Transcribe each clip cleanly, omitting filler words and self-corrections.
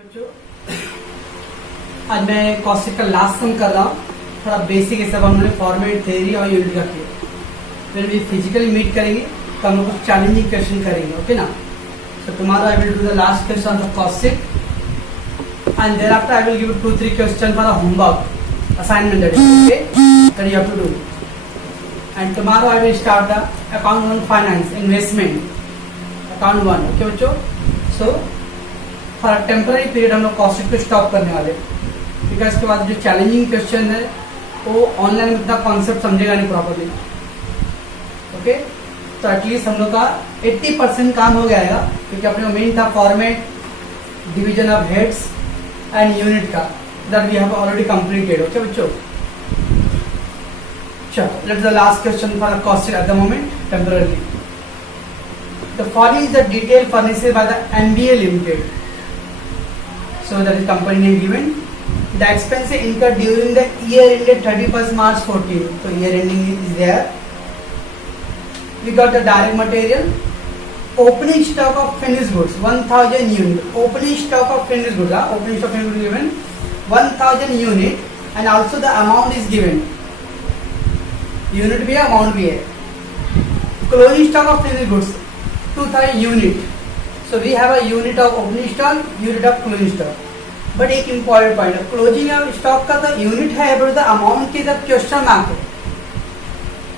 बच्चों आज मैं कॉस्टिक का लास्ट सम कर रहा हूँ। थोड़ा बेसिक है, सब हम लोग फॉर्मेट, थ्योरी और यूनिट का किया। फिर भी फिजिकली मीट करेंगे तो हम लोग कुछ चैलेंजिंग क्वेश्चन करेंगे, ओके ना। So tomorrow I will do the last question of caustic and thereafter I will give you 2-3 questions for the homework assignment that is okay that you have to do. And tomorrow I will start the account 1 finance investment account 1, okay बच्चों। So for a temporary period हम लोग caustic को stop करने वाले, because इसके बाद जो challenging question है वो ऑनलाइन में इतना कॉन्सेप्ट समझेगा नहीं प्रॉपरली, ओके। तो एटलीस्ट हम लोग का 80% काम हो जाएगा, क्योंकि अपने मेन था format, division of heads and unit का, that we have already completed, okay बच्चों। चलो let's the last question for the costing at the moment temporarily. The following is the detail furnished by the MBA Limited. So that is company name given. The expense incurred during the year ended 31st March 14. So year ending is there. We got the direct material. Opening stock of finished goods 1000 unit. Opening stock of finished goods, opening stock of finished goods given 1000 unit, and also the amount is given. Unit भी है, amount भी है. Closing stock of finished goods 2000 unit. So we have a unit of opening stock, unit of closing stock. But एक important point है, closing stock का तो unit है, but the amount की जब question mark है,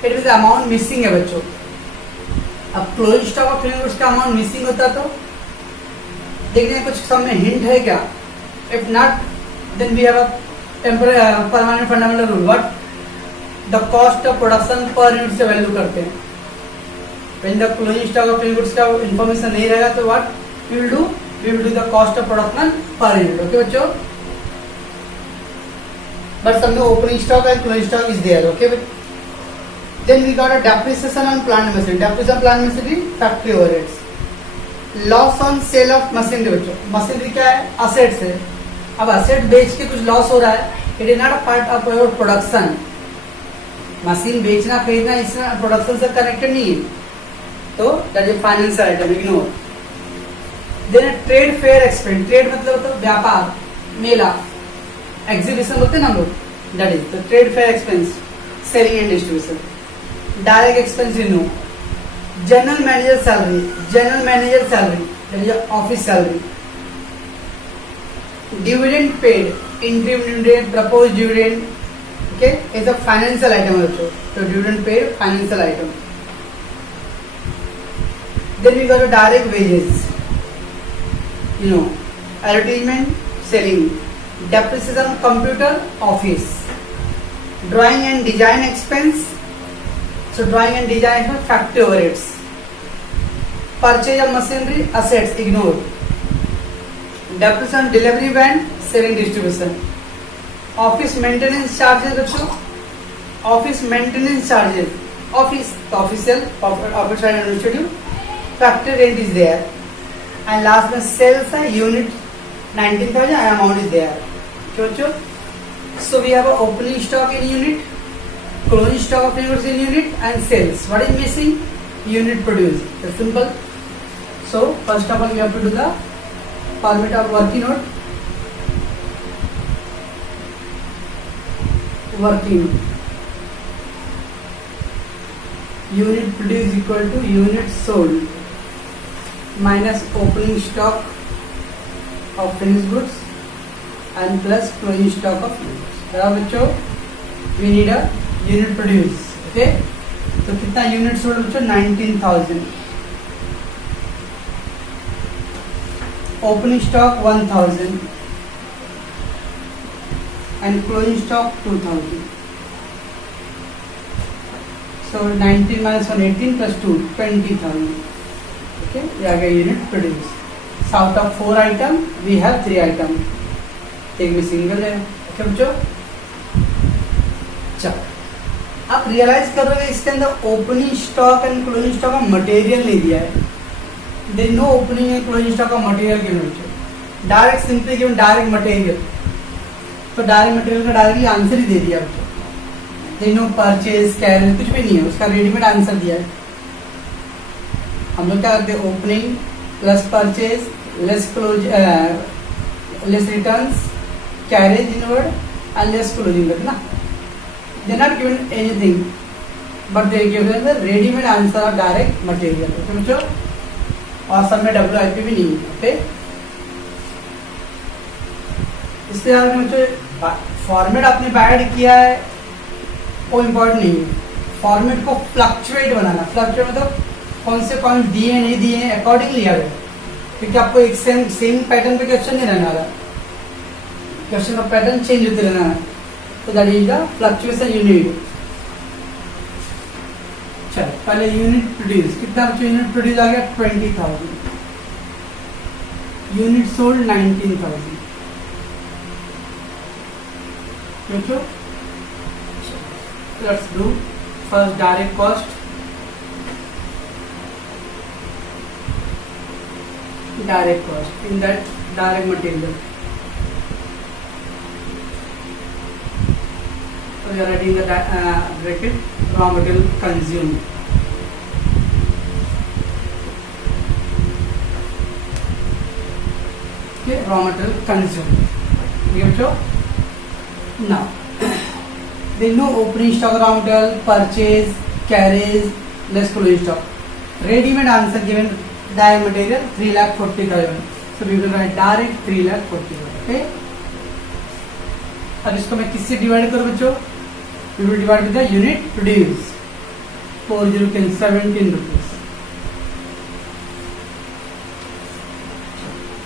it means amount missing है बच्चों। अब closing stock of finish goods का अमाउंट मिसिंग होता तो देखने कुछ सामने हिंट है क्या? If not then we have a permanent fundamental rule, what the cost of production per unit से वैल्यू करते हैं। When the closing stock of finish goods का इंफॉर्मेशन नहीं रहेगा तो what we will do the cost of production per unit, okay बच्चों। But समझो opening stock and closing stock is there, okay. Then we got a depreciation on plant machinery. Depreciation on plant machinery, factory overheads. Loss on sale of machinery बच्चों। Machinery क्या है? Assets है। अब asset बेच के कुछ loss हो रहा है, it is not a part of your production. Machine बेचना खरीदना इसमें प्रोडक्शन से कनेक्टेड नहीं है, तो that is financial item, ignore. Then trade fair expense. Trade मतलब तो व्यापार, मेला, एग्जीबिशन बोलते हैं ना हम लोग, that is the trade fair expense, selling and distribution. Direct expense you know. General manager salary, that is your office salary. Dividend paid, interim dividend, proposed dividend, okay, is a financial item also. So dividend paid, financial item. Then we got a direct wages, you know, advertisement, selling, depreciation, computer, office, drawing and design expense. So drawing and design expense, factory overheads. Purchase of machinery, assets, ignore. Depreciation, delivery van, selling, distribution. Office maintenance charges बच्चों, office maintenance charges, office official, office and administrative, factory rent is there, and last में sales है, unit 19,000 and amount is there, बच्चों। So we have a opening stock in unit, closing stock of units in unit, and sales. What is missing? Unit produced. That's simple. So first of all we have to do the format of working note. Working unit produced equal to unit sold minus opening stock of finished goods and plus closing stock of units. Now बच्चों we need a unit produce, okay. तो कितना unit sold बच्चों? 19,000। Opening stock 1000 and closing stock 2000। So 19 minus 1 18 plus 2 20,000, okay. ये आ गया unit produce. Out of 4 item we have 3 item, एक भी single है, ओके बच्चों। चलो आप रियलाइज करोगे इसके अंदर opening stock and closing stock का मटेरियल नहीं दिया है। There no opening and closing stock का material given, direct simply given direct material. तो डायरेक्ट मटेरियल का डायरेक्टली आंसर ही दे दिया आपको। देयर नो परचेज, कैरेज, कुछ भी नहीं है, उसका रेडीमेड आंसर दिया है। हम लोग क्या करते हैं? Opening plus purchase less close less returns, carriage inward and less closing है ना. They not given anything but they given the readymade answer of direct material. Okay बच्चों, और सब में WIP भी नहीं है. ओके, इसके बाद में बच्चों फॉर्मेट आपने बाइड किया है वो इम्पोर्टेंट नहीं है. फॉर्मेट को फ्लक्चुएट बनाना. फ्लक्चुएट मतलब कौन से पॉइंट दिए नहीं दिए अकॉर्डिंग लिया गया, क्योंकि आपको एक सेम पैटर्न पे क्वेश्चन नहीं रहने वाला. क्वेश्चन का पैटर्न चेंज होते रहना है. तो that is the fluctuation unit. चलो पहले यूनिट प्रोड्यूस. कितना बच्चों यूनिट प्रोड्यूस आ गया? 20,000. Unit sold 19,000. बच्चों let's do first direct cost. Direct cost in that direct material. So we are writing the bracket raw material consumed. Okay, raw material consumed. Okay, so now there is no opening stock raw material, purchase, carriage, less closing stock. Ready-made answer given direct material 3,40,000. So we will write direct 3,40,000. Okay. अब इसको मैं किससे divide करूँ बच्चों? We will divide with the unit produce. 4,017 rupees.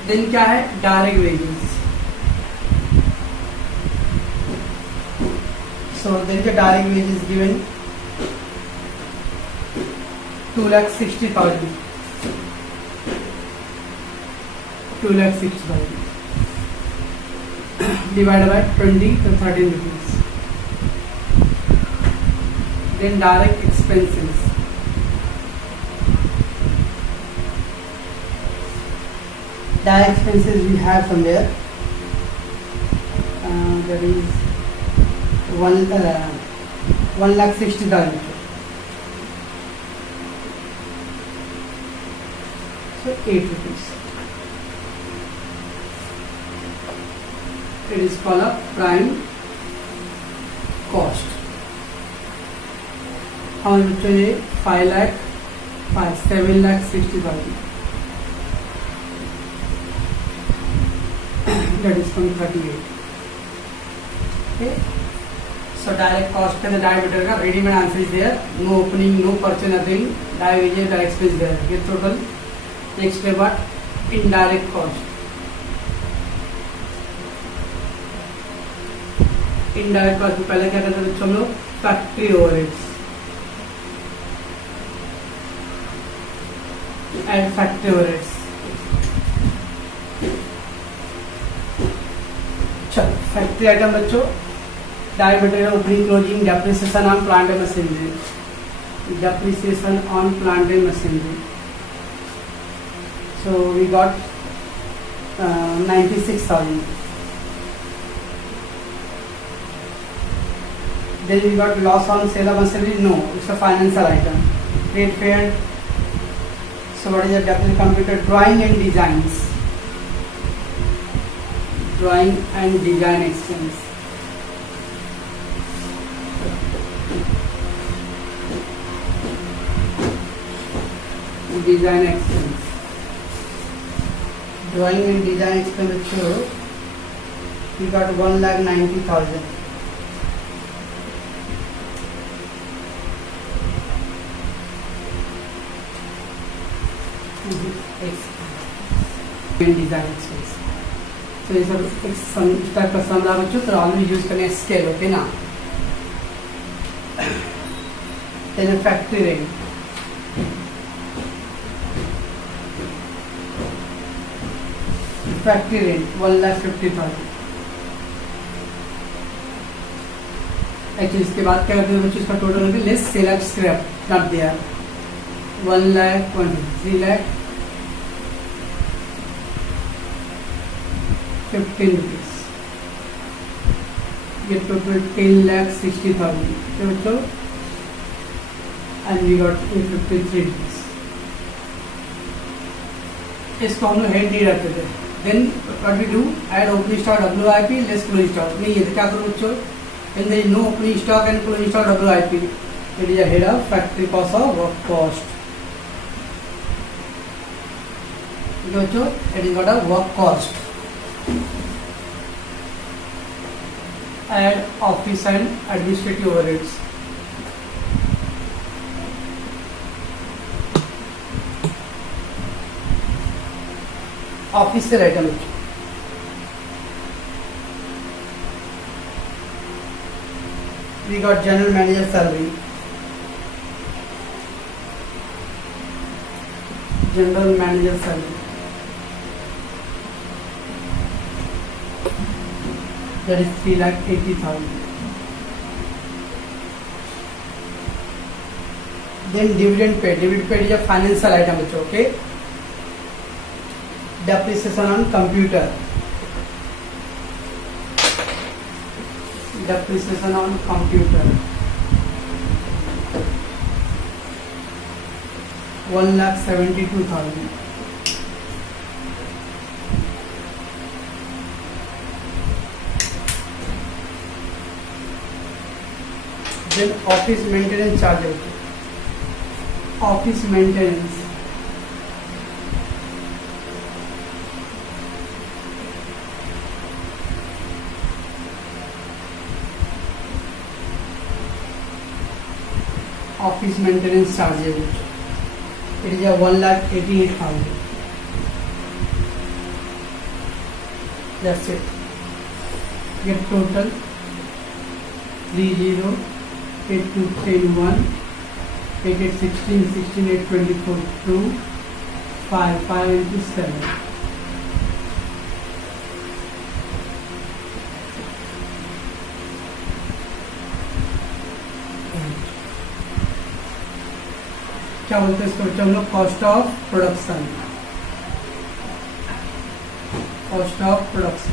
Then क्या है? Direct wages. So then the direct wage is given 2,60,000. 2,60,000 divided by 20 to 13 rupees. Then direct expenses. Direct expenses we have somewhere. That is 1,60,000. So 8 rupees. It is called a prime cost. How much is it? 7,60,000. That is from 38. Okay. So direct cost का direct material का ready-made answer is there. No opening, no purchase, nothing. Direct wages, direct expense there. Get total. Next step what? Indirect cost. Indirect cost पहले क्या करते थे हम लोग? Factory overheads. Add factory overheads. चलो factory item बच्चों. Direct material opening, closing, depreciation on plant and machinery. Depreciation on plant and machinery. So we got 96,000. Then we got loss on sale of machinery. No, it's a financial item. Trade fair. So what is the depreciation? Computer drawing and designs. Drawing and design expense. Design expense. Drawing and design expenditure. We got 1,90,000. Design expense. So ये सब एक type का सम रहा बच्चों, तो always use करने scale होते ना. Then factory rent. Factory rent 1,50,000. Actually इसके बाद क्या करते हैं बच्चों, इसका टोटल होगी less sale at scrap not there 1,15 rupees. ये टोटल 10,60,000 बच्चों, and we got 53 rupees. इसको हम लोग हेड नहीं रखते थे, then what we do, add opening stock WIP less closing stock. नहीं है तो क्या करूँ बच्चों, when there is no opening stock and closing stock WIP, it is a head of factory cost or work cost. बच्चों it is got a work cost. Add office and administrative overheads. Office से item we got general manager salary, general manager salary, that is 3,80,000. Then dividend paid is a financial item, okay. Depreciation on computer, depreciation on computer, 1,72,000. Then office maintenance charges, office maintenance, office maintenance charges, it is a 1,88,000. That's it. Get total 308210 8816 16824 2 5 5 into 7. क्या बोलते हैं इसको बच्चों हम लोग, cost of production, cost of production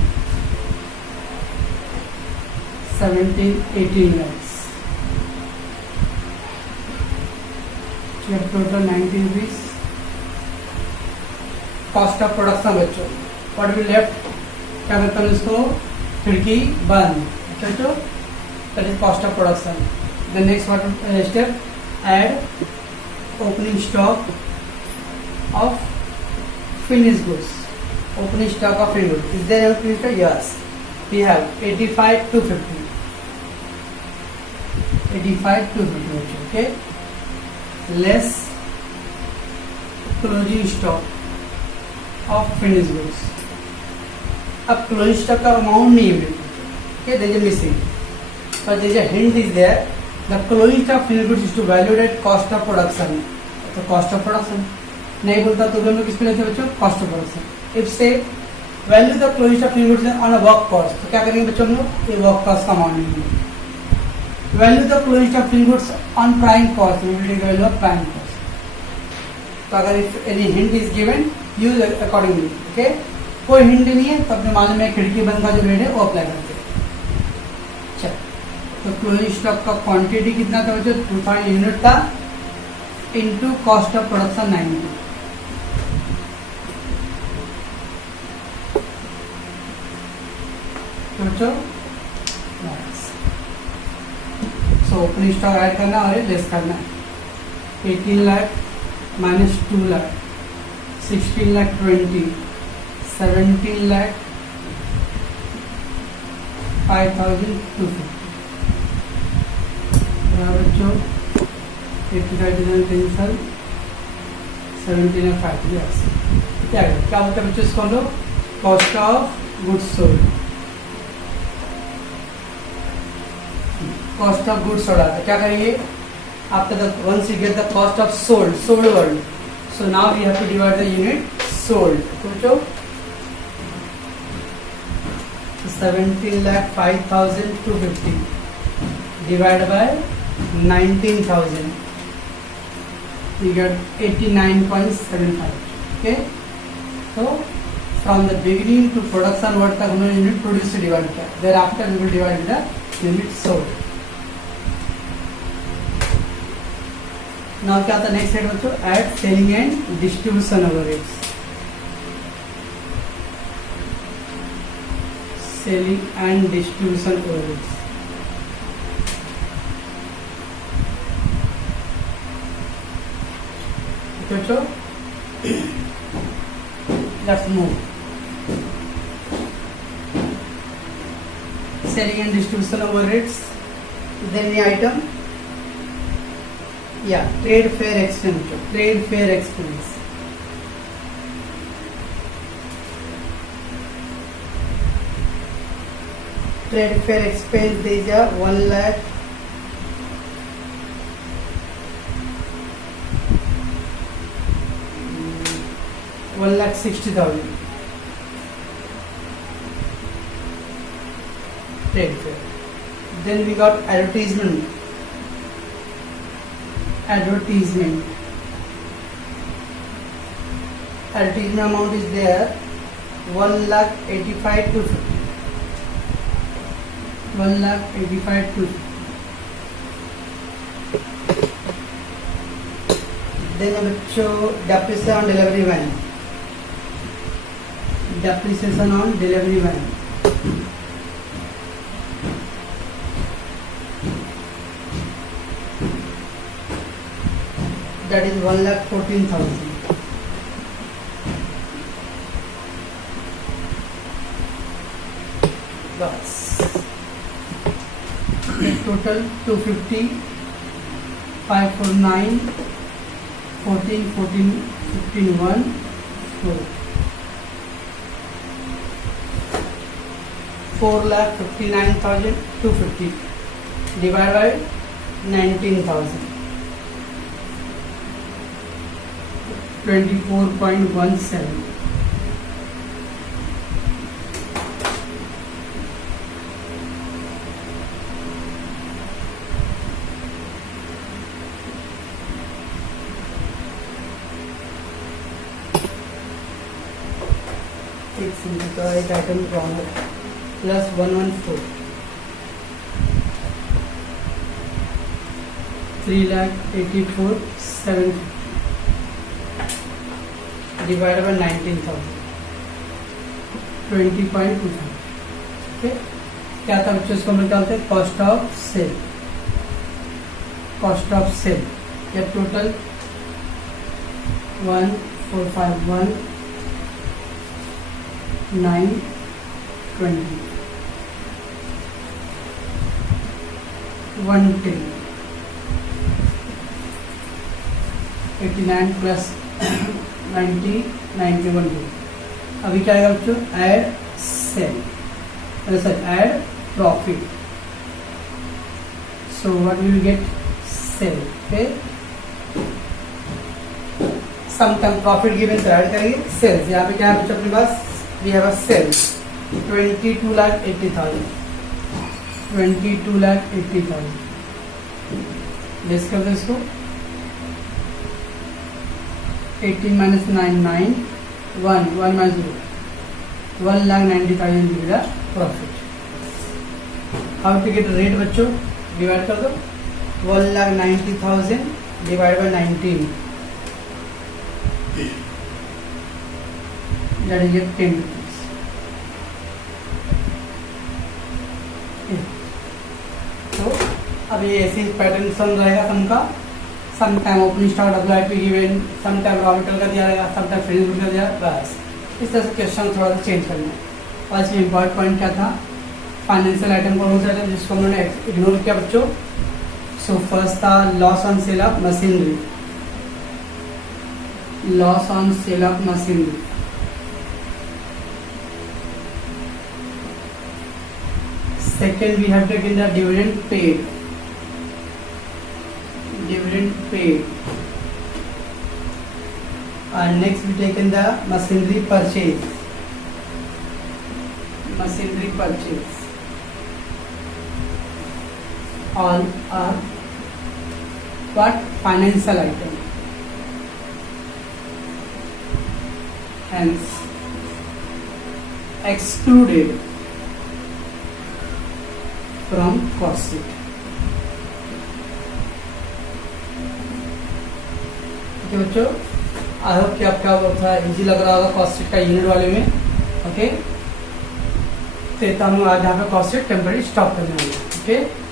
17-18 lakhs. Total 90 rupees. Cost of production बच्चों, what we left, क्या करते हैं इसको, खिड़की बंद, बच्चों that is cost of production. The next step, add opening stock of finished goods, opening stock of finished goods. Is there any opening stock? Yes, we have 85,250, 85,250, okay. Less closing stock of finished goods. अब closing stock का amount नहीं है बिल्कुल, okay, there is a missing, but there is a hint is there. The closing stock finished goods is to valued at cost of production. तो cost of production नहीं बोलता तो हम लोग किस पे लेते हैं बच्चों, cost of production. If say value the closing stock finished goods on a work cost, तो क्या करेंगे बच्चों हम लोग, ये work cost का amount नहीं है. Value the closing stock finished goods on prime cost, we will take the value of prime cost. तो अगर if any hint is given, use accordingly, okay. कोई hint नहीं है तो अपने मालूम में खिड़की बंद का जो रेट है वो अप्लाई करते हैं. चल, तो क्लोजिंग स्टॉक का क्वांटिटी कितना था बच्चों, 2000 यूनिट था, इनटू कॉस्ट ऑफ प्रोडक्शन 90. तो बच्चों सो ओपनिंग स्टॉक ऐड करना और लेस करना है. 18 लाख माइनस 2 लाख 16 लाख 20 17 लाख 5,250. बच्चों 85 17 और 5, यस. क्या बोलते हैं बच्चों इसको हम लोग, cost of goods sold, cost of goods sold आता है. क्या करेंगे, after the once you get the cost of sold, sold word, so now we have to divide the unit sold. तो बच्चों 17,05,250 divided by 19,000, we get 89.75. Okay, so from the beginning to production what तक हमने unit produce से divide किया, thereafter we will divide the unit sold. Now क्या था next head बच्चों, add selling and distribution overheads. selling and distribution overheads. So let's move. Selling and distribution overheads. Then the item, yeah, trade fair expense. Trade fair expense. Trade fair expense there is a 1 lakh 1,60,000 trade fair. Then we got advertisement. Advertisement amount is there 1,85,250. 1,85,250. Then बच्चों depreciation on delivery van. Depreciation on delivery van. That is 1,14,000. Bas. Total 250, 549, 14, 15, 1, 4. 4,59,250 divided by 19,000. 24.17. तो एक item wrong है plus 114 3,84,750 divided by 19,000 20.25. Okay क्या था बच्चों इसको हम निकालते हैं cost of sale. Cost of sale या टोटल 1451 920 110 89 प्लस 90 91. अभी क्या आएगा बच्चों add sale add profit. So what will get sale. Okay some time profit given तो ऐड करेंगे सेल्स. यहाँ पे क्या है बच्चों अपने पास we have a sale 22,80,000. 22,80,000. Less कर दो इसको 18 minus 9 9 1 1 minus 0 1,90,000 will be the profit. How to get rate बच्चों डिवाइड कर दो 1,90,000 divide by 19 that is your 10 rupees. तो अब ये ऐसे पैटर्न सम रहेगा सम का. Some time opening stock WIP given, some time raw material का दिया रहेगा, सम टाइम फिनिश गुड का दिया. बस इस तरह से क्वेश्चन थोड़ा सा चेंज करना है. और इसमें इम्पोर्टेंट पॉइंट क्या था फाइनेंशियल आइटम कौन सा था जिसको हमने इग्नोर किया बच्चों. सो फर्स्ट था loss on sale of machinery. Loss on sale of machinery. Second, we have taken the dividend paid. Dividend paid. And next we taken the machinery purchase. Machinery purchase. All are what financial item. Hence excluded from cost sheet. Okay बच्चों I hope कि आपका थोड़ा easy लग रहा होगा cost sheet का unit वाले में. ओके तो हम आज यहाँ पे कॉस्ट टेम्पररी स्टॉप करने वाले हैं। ओके।